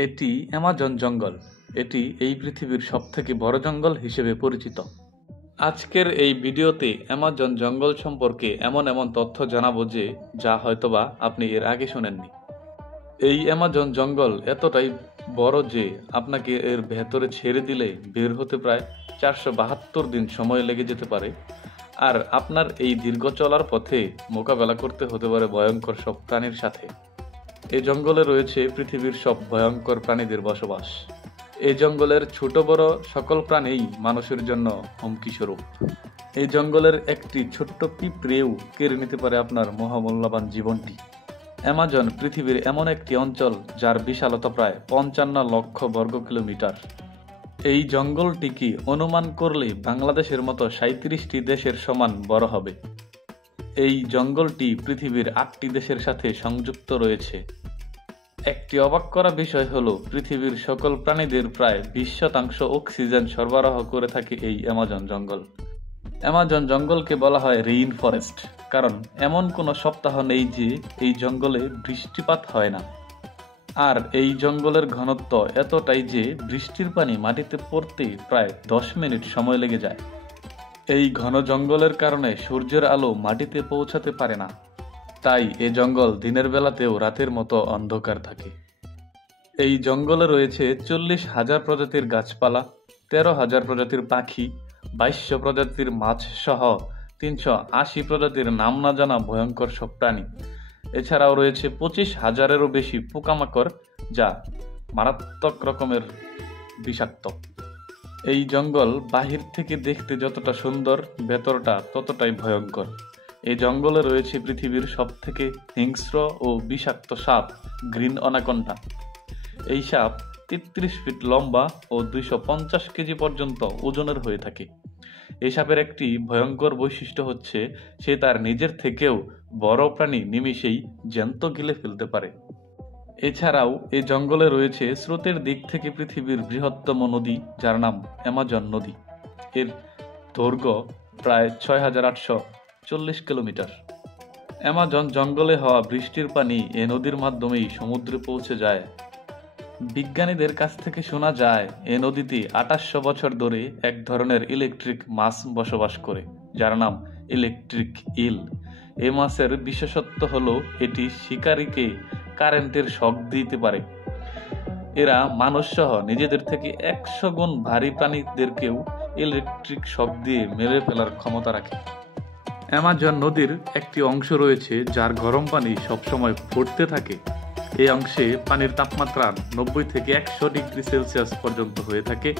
এটি অ্যামাজন জঙ্গল। এটি এই পৃথিবীর সবথেকে বড় জঙ্গল হিসেবে পরিচিত। আজকের এই ভিডিওতে অ্যামাজন জঙ্গল সম্পর্কে এমন এমন তথ্য জানাবো যা হয়তোবা আপনি এর আগে শোনেননি। এই অ্যামাজন জঙ্গল এতটাই বড় যে আপনাকে এর ভেতরে ছেড়ে দিলে বের হতে প্রায় 472 দিন সময় লেগে যেতে পারে। আর আপনার এই দীর্ঘ চলার পথে মোকাবেলা করতে হতে পারে ভয়ঙ্কর সব প্রাণীর সাথে। এই জঙ্গলে রয়েছে পৃথিবীর সব ভয়ঙ্কর প্রাণীদের বসবাস। এই জঙ্গলের ছোট বড় সকল প্রাণীই মানুষের জন্য হুমকি স্বরূপ। এই জঙ্গলের একটি ছোট্ট পিঁপড়েও কেড়ে নিতে পারে আপনার মহামূল্যবান জীবনটি। অ্যামাজন পৃথিবীর এমন একটি অঞ্চল যার বিশালতা প্রায় 55 লক্ষ বর্গ কিলোমিটার। এই জঙ্গলটিকে অনুমান করলে বাংলাদেশের মতো 37টি দেশের সমান বড় হবে। এই জঙ্গলটি পৃথিবীর 8টি দেশের সাথে সংযুক্ত রয়েছে। একটি অবাক করা বিষয় হলো পৃথিবীর সকল প্রাণীদের প্রায় 20% অক্সিজেন সরবরাহ করে থাকে এই অ্যামাজন জঙ্গল। অ্যামাজন জঙ্গলকে বলা হয় রেইন ফরেস্ট, কারণ এমন কোনো সপ্তাহ নেই যে এই জঙ্গলে বৃষ্টিপাত হয় না। আর এই জঙ্গলের ঘনত্ব এতটাই যে বৃষ্টির পানি মাটিতে পড়তে প্রায় 10 মিনিট সময় লেগে যায়। এই ঘন জঙ্গলের কারণে সূর্যের আলো মাটিতে পৌঁছাতে পারে না, তাই এ জঙ্গল দিনের বেলাতেও রাতের মতো অন্ধকার থাকে। এই জঙ্গলে রয়েছে 40,000 প্রজাতির গাছপালা, 13,000 প্রজাতির পাখি, 2200 প্রজাতির মাছ সহ 380 প্রজাতির নাম না জানা ভয়ঙ্কর সব প্রাণী। এছাড়াও রয়েছে 25,000-এরও বেশি পোকামাকড়, যা মারাত্মক রকমের বিষাক্ত। এই জঙ্গল বাহির থেকে দেখতে যতটা সুন্দর, ভেতরটা ততটাই ভয়ঙ্কর। এই জঙ্গলে রয়েছে পৃথিবীর সবথেকে হিংস্র ও বিষাক্ত সাপ গ্রিন অ্যানাকোন্ডা। এই সাপ 33 ফিট লম্বা ও 250 কেজি পর্যন্ত ওজনের হয়ে থাকে। এই সাপের একটি ভয়ঙ্কর বৈশিষ্ট্য হচ্ছে সে তার নিজের থেকেও বড় প্রাণী নিমিষেই জ্যান্ত গিলে ফেলতে পারে। এছাড়াও এই জঙ্গলে রয়েছে স্রোতের দিক থেকে পৃথিবীর বৃহত্তম নদী, যার নাম অ্যামাজন নদী। এর দৈর্ঘ্য প্রায় 6,840 কিলোমিটার। অ্যামাজন জঙ্গলে হওয়া বৃষ্টির পানি এ নদীর মাধ্যমেই সমুদ্রে পৌঁছে যায়। বিজ্ঞানীদের কাছ থেকে শোনা যায় এ নদীতে 2800 বছর ধরে এক ধরনের ইলেকট্রিক মাছ বসবাস করে, যার নাম ইলেকট্রিক ইল। এ মাছের বিশেষত্ব হলো এটি শিকারীকে কারেন্টের শক দিতে পারে। এরা মানুষ সহ নিজেদের থেকে 100 গুণ ভারী প্রাণীদেরকেও ইলেকট্রিক শক দিয়ে মেরে ফেলার ক্ষমতা রাখে। অ্যামাজন নদীর একটি অংশ রয়েছে যার গরম পানি সবসময় ফুটতে থাকে। এই অংশে পানির তাপমাত্রা 90 থেকে 100 ডিগ্রি সেলসিয়াস পর্যন্ত হয়ে থাকে,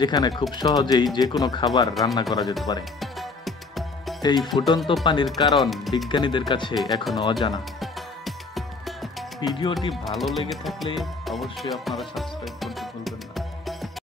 যেখানে খুব সহজেই যে কোনো খাবার রান্না করা যেতে পারে। এই ফুটন্ত পানির কারণ বিজ্ঞানীদের কাছে এখনো অজানা। ভিডিওটি ভালো লেগে থাকলে অবশ্যই আপনারা সাবস্ক্রাইব করতে ভুলবেন না।